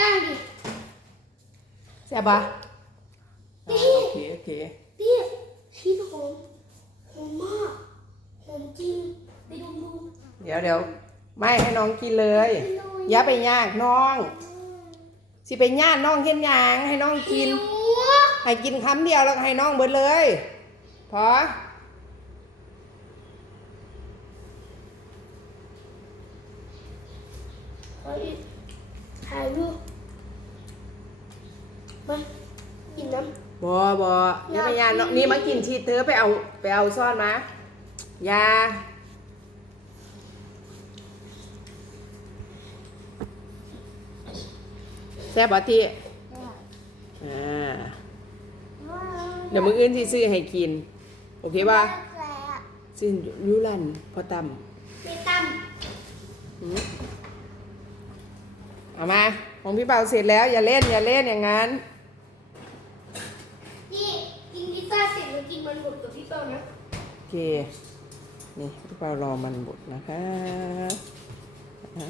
แป้งดิแซ่บปะอ่าโอเคโอเคพี่ชีสหอมหอมมากหอมจริงไปดูดูเดี๋ยวเดี๋ยวไม่ให้น้องกินเลยกินเลยอย่าไปยากน้อง สิไปญาติน้องเห็นหยางให้น้องกิน หิวให้กินคำเดียวแล้วก็ให้น้องเบิดเลย พอ ขออีกถ่ายรูป มากินน้ำ บอบออย่าไปญาติน้องนี่มากินชีสเธอไปเอาไปเอาซ่อนมาอยาแซ่บปะที่อ่าเดี๋ยวมึงอื่นสิซื้อให้กิน โอเคป่ะซื้อยูรันพอตำมีตั้มอืมเอามา ของพี่เปาเสร็จแล้ว อย่าเล่นอย่าเล่นอย่างนั้น นี่กินพิซซ่าเสร็จมากินมันหมดกับพี่เป้านะโอเค นี่พี่เปารอมันบดนะคะอะ